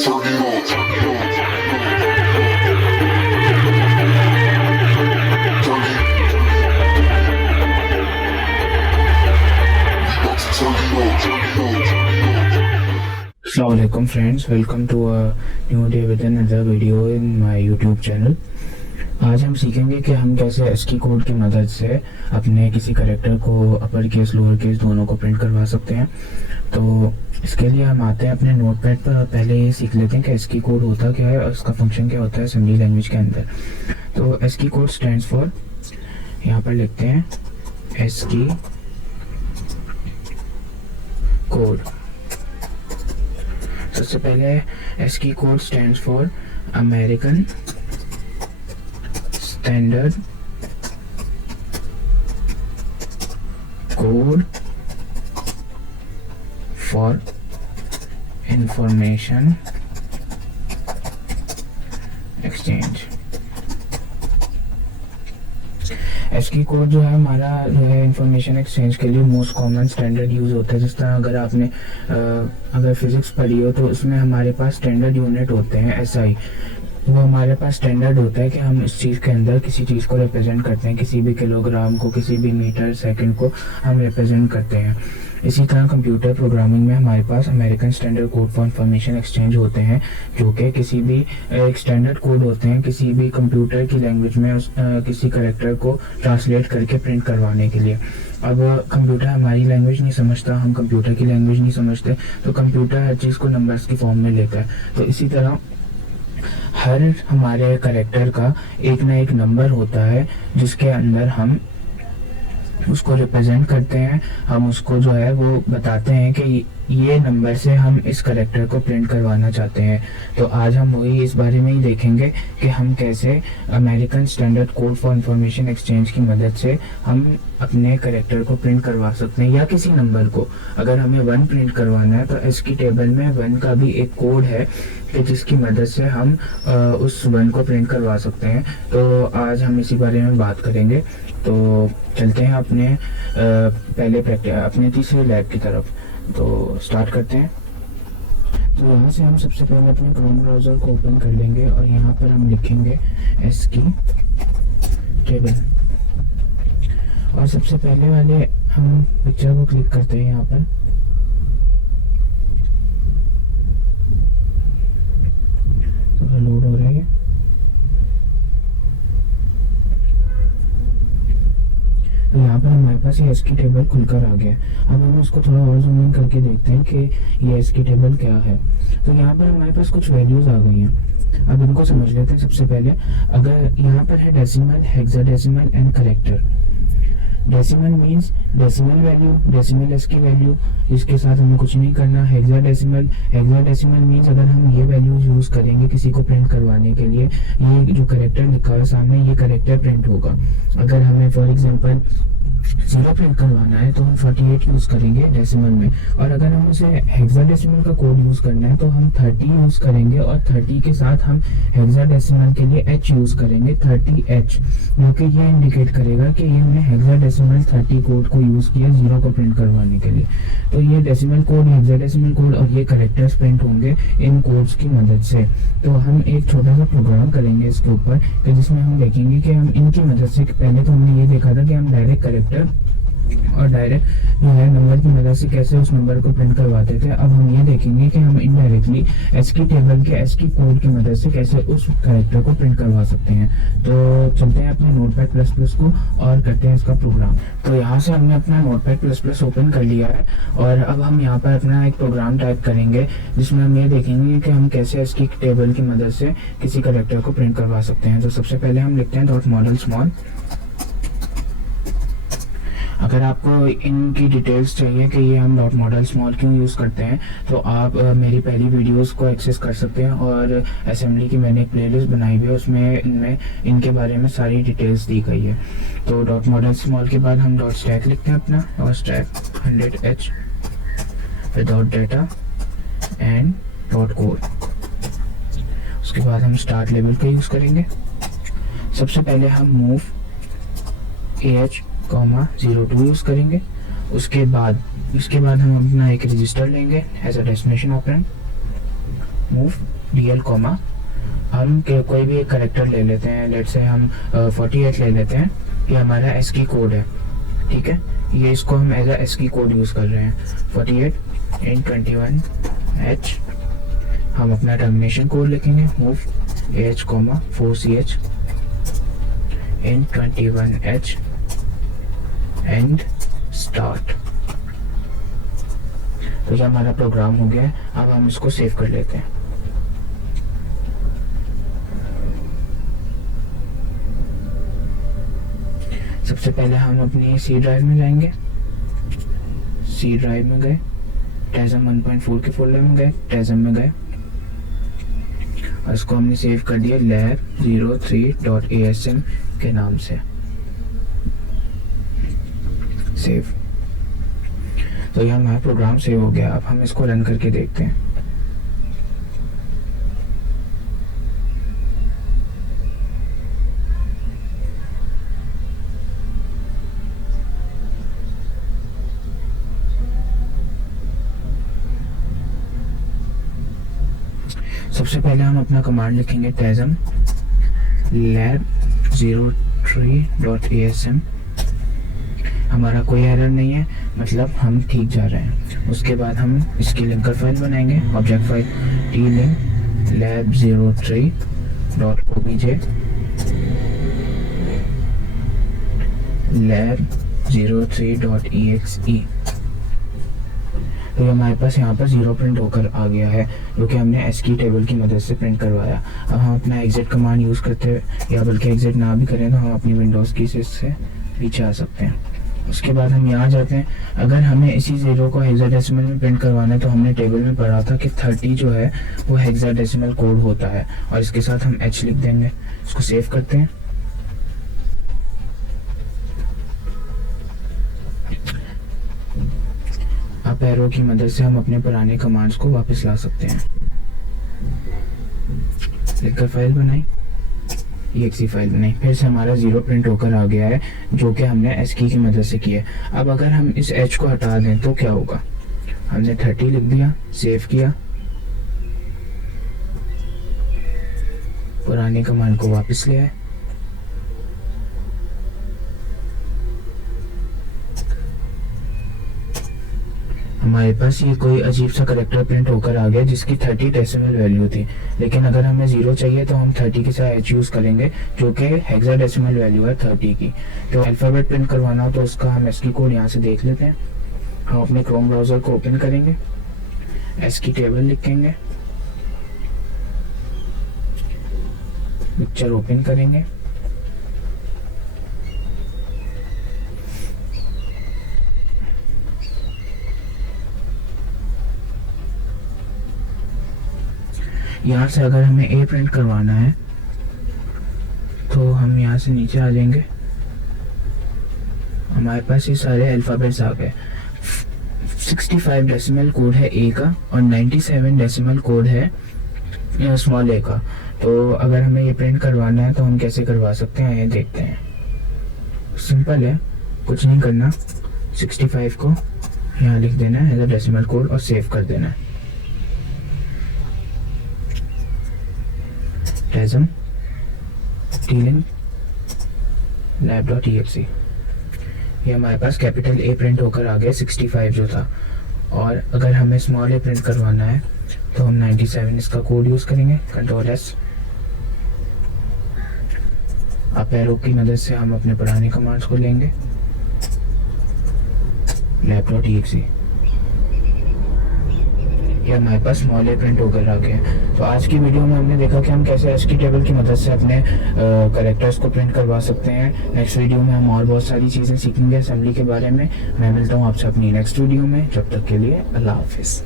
Assalamualaikum friends, welcome to a new day with another video in my YouTube channel। आज हम सीखेंगे कि हम कैसे ASCII कोड की मदद से अपने किसी करेक्टर को अपर केस लोअर केस दोनों को प्रिंट करवा सकते हैं। तो इसके लिए हम आते हैं अपने नोटपैड पर। पहले ये सीख लेते हैं कि ASCII कोड होता क्या है और उसका फंक्शन क्या होता है असेंबली लैंग्वेज के अंदर। तो ASCII कोड स्टैंड्स फॉर, यहाँ पर लिखते हैं ASCII कोड। सबसे पहले ASCII code stands for American standard code for information exchange. ASCII code जो है हमारा जो है इंफॉर्मेशन एक्सचेंज के लिए मोस्ट कॉमन स्टैंडर्ड यूज़ होता है। जिस तरह अगर आपने अगर फिजिक्स पढ़ी हो तो उसमें हमारे पास स्टैंडर्ड यूनिट होते हैं SI। वो हमारे पास स्टैंडर्ड होता है कि हम इस चीज़ के अंदर किसी चीज़ को रिप्रेजेंट करते हैं, किसी भी किलोग्राम को, किसी भी मीटर सेकंड को हम रिप्रेजेंट करते हैं। इसी तरह कंप्यूटर प्रोग्रामिंग में हमारे पास American standard code for information exchange होते हैं, जो कि किसी भी एक स्टैंडर्ड कोड होते हैं किसी भी कंप्यूटर की लैंग्वेज में किसी करेक्टर को ट्रांसलेट करके प्रिंट करवाने के लिए। अब कंप्यूटर हमारी लैंग्वेज नहीं समझता, हम कंप्यूटर की लैंग्वेज नहीं समझते, तो कंप्यूटर हर चीज़ को नंबर्स की फॉर्म में लेता है। तो इसी तरह हर हमारे करेक्टर का एक ना एक नंबर होता है जिसके अंदर हम उसको रिप्रेजेंट करते हैं। हम उसको जो है वो बताते हैं कि ये नंबर से हम इस करेक्टर को प्रिंट करवाना चाहते हैं। तो आज हम वही इस बारे में ही देखेंगे कि हम कैसे American standard code for information exchange की मदद से हम अपने करेक्टर को प्रिंट करवा सकते हैं, या किसी नंबर को। अगर हमें 1 प्रिंट करवाना है तो ASCII टेबल में 1 का भी एक कोड है कि जिसकी मदद से हम उस 1 को प्रिंट करवा सकते हैं। तो आज हम इसी बारे में बात करेंगे। तो चलते हैं अपने पहले अपने तीसरे लैब की तरफ। तो स्टार्ट करते हैं। तो यहाँ से हम सबसे पहले अपने क्रोम ब्राउज़र को ओपन कर लेंगे और यहाँ पर हम लिखेंगे ASCII टेबल, और सबसे पहले वाले हम पिक्चर को क्लिक करते हैं। यहाँ पर तो लोड हो रही है। तो यहाँ पर हमारे पास ये ASCII टेबल खुलकर आ गया। अब हम उसको थोड़ा और जूम इन करके देखते हैं कि ये ASCII टेबल क्या है। तो यहाँ पर हमारे पास कुछ वैल्यूज आ गई हैं। अब इनको समझ लेते हैं। सबसे पहले अगर यहाँ पर है decimal, hexadecimal and character. Decimal means decimal value, decimal ASCII value, इसके साथ हमें कुछ नहीं करना। हेक्साडेसिमल, हेक्साडेसिमल मीन्स अगर हम ये वैल्यूज यूज करेंगे किसी को प्रिंट करवाने के लिए, ये जो करेक्टर लिखा है सामने ये करेक्टर प्रिंट होगा। अगर हमें फॉर एग्जांपल 0 प्रिंट करवाना है तो हम 48 यूज करेंगे डेसिमल में, और अगर हम उसे हेक्साडेसिमल का कोड यूज करना है तो हम 30 यूज करेंगे, और 30 के साथ हम हेक्साडेसिमल के लिए H यूज करेंगे, 30H, क्योंकि ये इंडिकेट करेगा कि ये हमने हेक्साडेसिमल 30 कोड को यूज किया 0 को प्रिंट करवाने के लिए। तो ये डेसिमल कोड, हेक्साडेसिमल कोड और ये करेक्टर्स प्रिंट होंगे इन कोड्स की मदद से। तो हम एक छोटा सा प्रोग्राम करेंगे इसके ऊपर कि जिसमें हम देखेंगे कि हम इनकी मदद से, पहले तो हमने ये देखा था कि हम डायरेक्ट करेक्टर और डायरेक्ट जो है नंबर की मदद से कैसे उस नंबर को प्रिंट करवाते थे। अब हम ये देखेंगे कि हम इनडायरेक्टली ASCII टेबल के ASCII कोड की मदद से कैसे उस कैरेक्टर को प्रिंट करवा सकते हैं। तो चलते हैं अपने नोटपैड++ को और करते हैं इसका प्रोग्राम। तो यहाँ से हमने अपना नोटपैड++ ओपन कर लिया है, और अब हम यहाँ पर अपना एक प्रोग्राम टाइप करेंगे जिसमें हम ये देखेंगे कि हम कैसे ASCII टेबल की मदद से किसी कैरेक्टर को प्रिंट करवा सकते हैं। तो सबसे पहले हम लिखते हैं .model small। अगर आपको इनकी डिटेल्स चाहिए कि ये हम .model small क्यों यूज़ करते हैं तो आप मेरी पहली वीडियोस को एक्सेस कर सकते हैं, और असेंबली की मैंने एक प्लेलिस्ट बनाई हुई है, उसमें इनमें इनके बारे में सारी डिटेल्स दी गई है। तो .model small के बाद हम .stack लिखते हैं अपना, और stack 100H without data and .code। उसके बाद हम स्टार्ट लेवल का यूज़ करेंगे। सबसे पहले हम मूव AH 02 यूज़ करेंगे। उसके बाद हम अपना एक रजिस्टर लेंगे as a destination operand, move DL comma, हम कोई भी एक करेक्टर ले लेते हैं, लेट से हम 48 ले लेते हैं, ये हमारा ASCII कोड है, ठीक है, ये इसको हम as a ASCII code use कर रहे हैं। 48 इन 21H, हम अपना टर्मिनेशन कोड लिखेंगे, move AH 4CH int 21H end start. तो ये हमारा प्रोग्राम हो गया है। अब हम इसको सेव कर लेते हैं। सबसे पहले हम अपनी सी ड्राइव में जाएंगे, सी ड्राइव में गए, TASM 1.4 के फोल्डर में गए, TASM में गए और इसको हमने सेव कर दिया lab03.asm के नाम से, सेव। तो ये हमारा प्रोग्राम सेव हो गया। अब हम इसको रन करके देखते हैं। सबसे पहले हम अपना कमांड लिखेंगे TASM lab03.asm। हमारा कोई एरर नहीं है, मतलब हम ठीक जा रहे हैं। उसके बाद हम इसकी लिंकर फाइल बनाएंगे, object file tlink lab03.obj lab03.exe। तो हमारे पास यहाँ पर 0 प्रिंट होकर आ गया है, जो कि हमने ASCII टेबल की मदद से प्रिंट करवाया। अब हम अपना एग्जिट कमांड यूज़ करते हुए, या बल्कि एग्जिट ना भी करें तो हम अपनी विंडोज़ की से पीछे आ सकते हैं। उसके बाद हम यहाँ जाते हैं। अगर हमें इसी 0 को हेक्साडेसिमल में प्रिंट करवाना है तो हमने टेबल में पढ़ा था कि 30 जो है वो हेक्साडेसिमल कोड होता है, और इसके साथ हम H लिख देंगे। इसको सेव करते हैं। अप एरो की मदद से हम अपने पुराने कमांड्स को वापस ला सकते हैं। लिखकर फाइल बनाई, exe फाइल बनाई, फिर से हमारा 0 प्रिंट होकर आ गया है, जो कि हमने ASCII की मदद से किया। अब अगर हम इस H को हटा दें तो क्या होगा? हमने 30 लिख दिया, सेव किया, पुराने कमांड को वापस ले आए, हमारे पास ये कोई अजीब सा करेक्टर प्रिंट होकर आ गया जिसकी 30 डेसिमल वैल्यू थी। लेकिन अगर हमें 0 चाहिए तो हम 30 के साथ H यूज़ करेंगे, जो कि हेक्साडेसिमल वैल्यू है 30 की। तो अल्फ़ाबेट प्रिंट करवाना हो तो उसका हम ASCII कोड यहाँ से देख लेते हैं। हम अपने क्रोम ब्राउज़र को ओपन करेंगे, ASCII टेबल लिखेंगे, पिक्चर ओपन करेंगे, यहाँ से अगर हमें A प्रिंट करवाना है तो हम यहाँ से नीचे आ जाएंगे। हमारे पास ये सारे अल्फ़ाबेट्स आ गए। 65 डेसिमल कोड है A का और 97 डेसिमल कोड है स्मॉल a का। तो अगर हमें ये प्रिंट करवाना है तो हम कैसे करवा सकते हैं, ये देखते हैं। सिंपल है, कुछ नहीं करना, 65 को यहाँ लिख देना है एज अ डेसिमल कोड और सेव कर देना है। TASM tlink lab.exe, ये हमारे पास कैपिटल A प्रिंट होकर आ गया 65 जो था। और अगर हमें स्मॉल a प्रिंट करवाना है तो हम 97 इसका कोड यूज़ करेंगे, कंट्रोल S। अप एरो की मदद से हम अपने पुराने कमांड्स को लेंगे, lab.exe, ये हमारे पास स्मॉल ए प्रिंट होकर आ गए। तो आज की वीडियो में हमने देखा कि हम कैसे ASCII टेबल की मदद से अपने करेक्टर्स को प्रिंट करवा सकते हैं। नेक्स्ट वीडियो में हम और बहुत सारी चीज़ें सीखेंगे असेंबली के बारे में। मैं मिलता हूँ आपसे अपनी नेक्स्ट वीडियो में, जब तक के लिए अल्लाह हाफिज़।